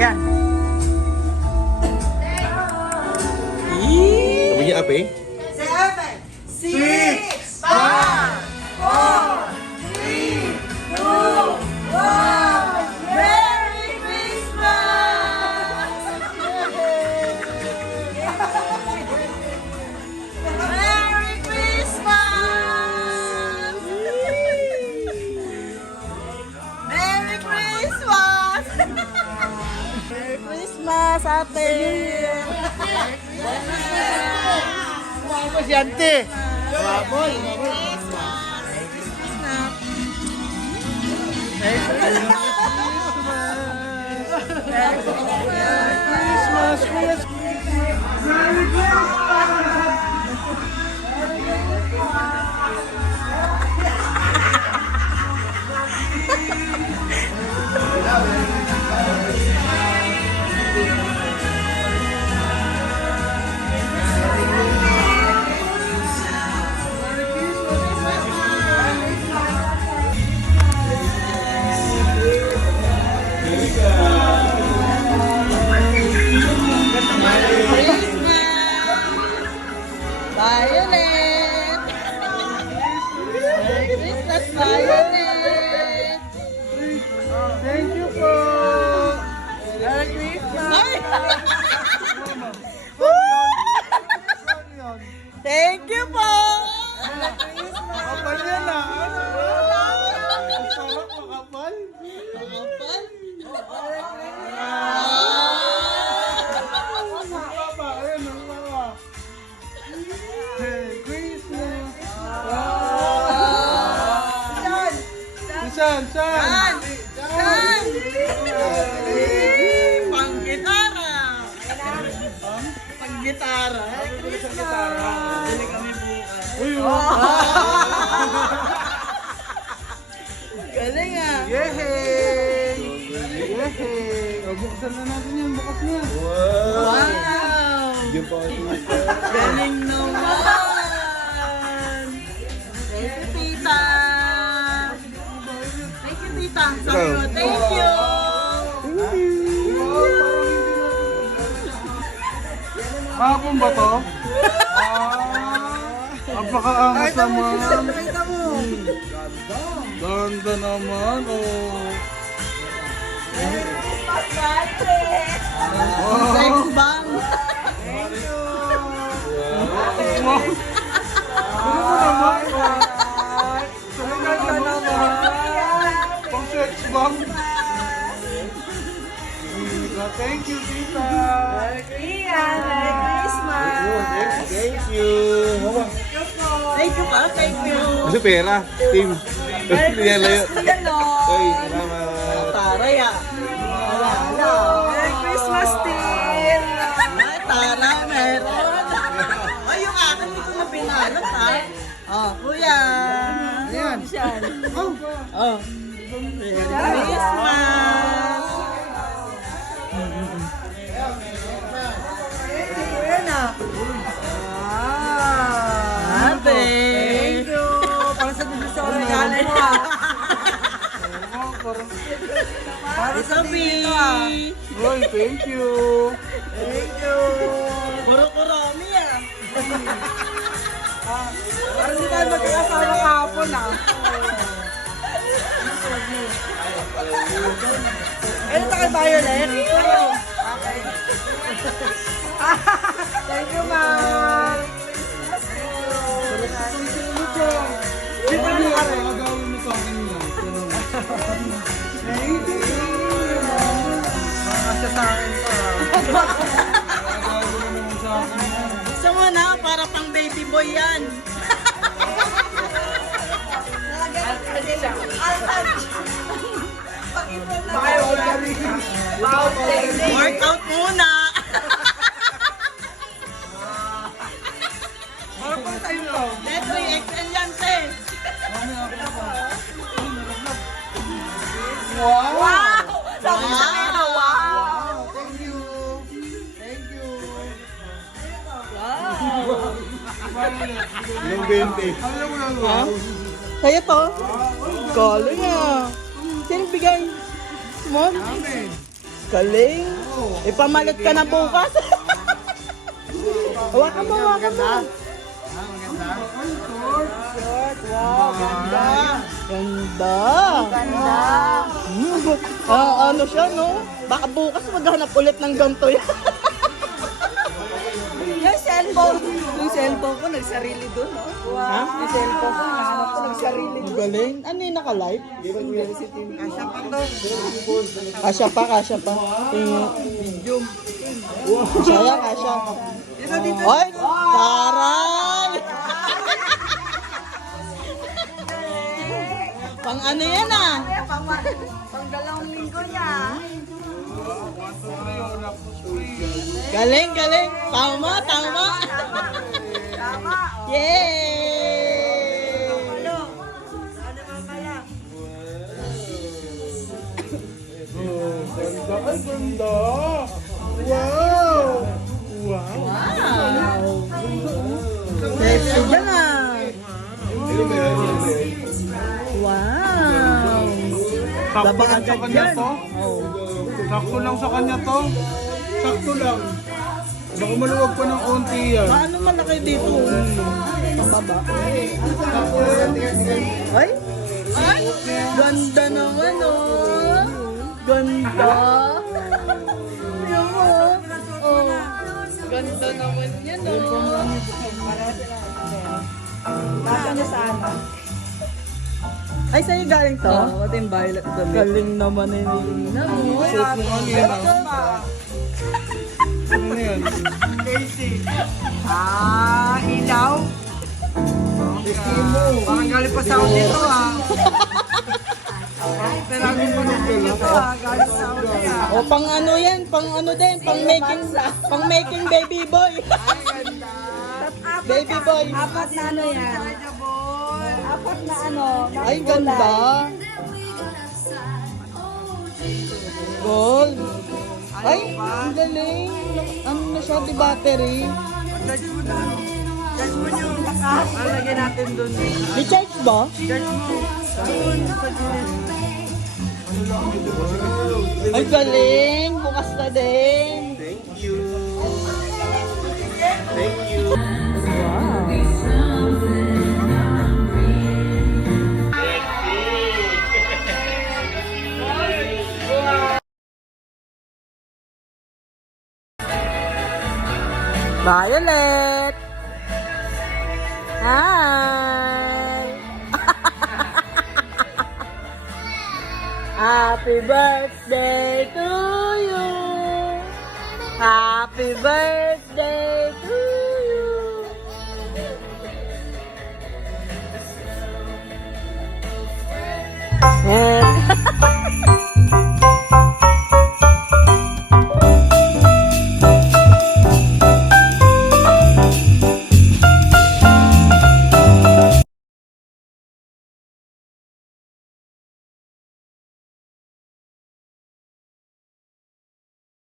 Yan. Sabi niya, ape? 7, 6, 5, 4, 3, 2, 1. Merry Christmas! Merry Christmas! Merry Christmas! Merry Christmas, ate! Ano si Ante? Baboy. Christmas, Christmas. Violet! Merry Christmas, Violet! Thank you po. Merry Christmas. Thank you po! Kapal yan ah. Sarap makapal. Kapal? Baba, ayun ang baba. Merry Christmas. Saan? Saan? Saan? Panggitara! Panggitara! Bili kami bukas. Uy, Galing ah! yehey! Yehey! O, buksan na natin yan. Bukas na yan. Wow! Galing naman! Thank you, tita! Thank you, tita! Sabi mo, thank you! Kahapon ba to? Napakaangas naman. Ganda naman, oh. Sex bomb! Wow. Ano mo naman? Ang ganda naman. Pang sex bomb. Thank you, tita. Merry Christmas! Thank you. Thank you pa, thank you! Kasi pera, Tim. Merry Yan layo. Christmas na gano'n! Ay, salamat. Taray ah! Wala. Merry Christmas, Tim! Ay, tara, meron! Ay, yung akin, hindi ko na pinalot, ha? Oh, kuya! Ayan. Oh! Merry Christmas! Ate! Thank you! Para sa gusto sa regalo mo ah. Para sa dito ah. Uy, thank you. Thank you! Puro kurami ah! Para hindi tayo magkakasama kahapon ah. Ano na kay Violet? Okay. Thank you, ma'am! Di ba niya gagawin mo sa akin yan? Thank you. Nakasya sa akin to ah. Gagawin mo naman sa akin yan. Gusto mo na, para pang baby boy yan! Workout muna! Parang tayo to. Let's 3XL yan, sis! Wow! Sabi sa kanya, wow! Thank you. Thank you. Yung 20. Alam mo lang, wow. Kaya to? Galing ah! Sino bigay? Mom? Amen. Galing. Ipamalit ka na bukas. Hawakan mo, hawakan mo. Wow, ganda. Ganda. Ano siya, no? Baka bukas maghanap ulit ng ganito yan. Yung cellphone ko, nagsarili doon. Ha? Yung cellphone ko, nahanap ko, nagsarili doon. Galing. Ano yung naka-live? Kasya pa to. Kasya pa. Medium. Saya, kasya. Dito, dito. Ay! Taray! Pang ano yan ah? Pang 2 linggo niya. Galing, galing. Tama. Tama. Yay! Ano? Ano ba kaya? Ay, ganda! Wow! Wow! Sexy dyan ah. Wow. Sakto Labang lang sa agad kanya yan. to. Oh. Sakto lang sa kanya to. Sakto lang. Baka maluwag pa ng konti yan. Paano malaki dito? Pababa. Ay? Ay? Ganda naman oh. Ganda. Tingnan mo oh. Oh. Ganda naman yan oh. Baka niya sana. Ay, sa'yo galing to? Oo, ito yung violet doon. Galing naman ni Nina mo. Suot mo ano yan ah. Ano yan? Ilaw. Parang galing pa Saudi ito ah. Pero ako pa nito ah. Galing sa Saudi ah. O pang ano yan, pang ano din, pang making baby boy. Baby boy. Apat na ano yan? Apat na ano? Ay, ganda. Gold. Ay, ang galing. Ano na siya, di battery? Judge mo doon. Judge mo yung lalagyan natin doon. Di charge ba? Judge mo. Ay, galing. Bukas na din. Thank you. Thank you. Violet! Hi! Happy birthday to you! Happy birthday!